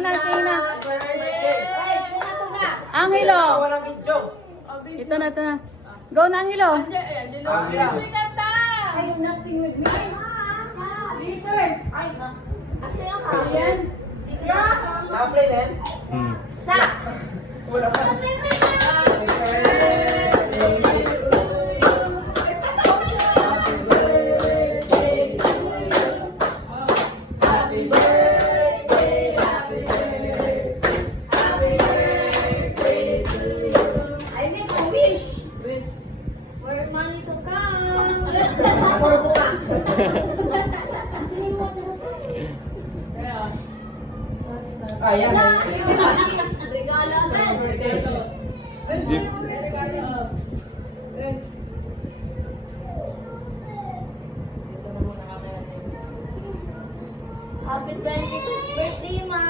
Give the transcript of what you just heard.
sing na, sing na. Ay, tunga. Angelo. Walang video. Ito na, ito na. Go na, Angelo. Ay, yung nagsing with me. Peter. Ay, kasi ang kayan. Na-play din? Sa. Wala pa. I make a wish. Where money to come? Puro tunga. Ayan. Regalo agad. Happy 25th birthday, Ma!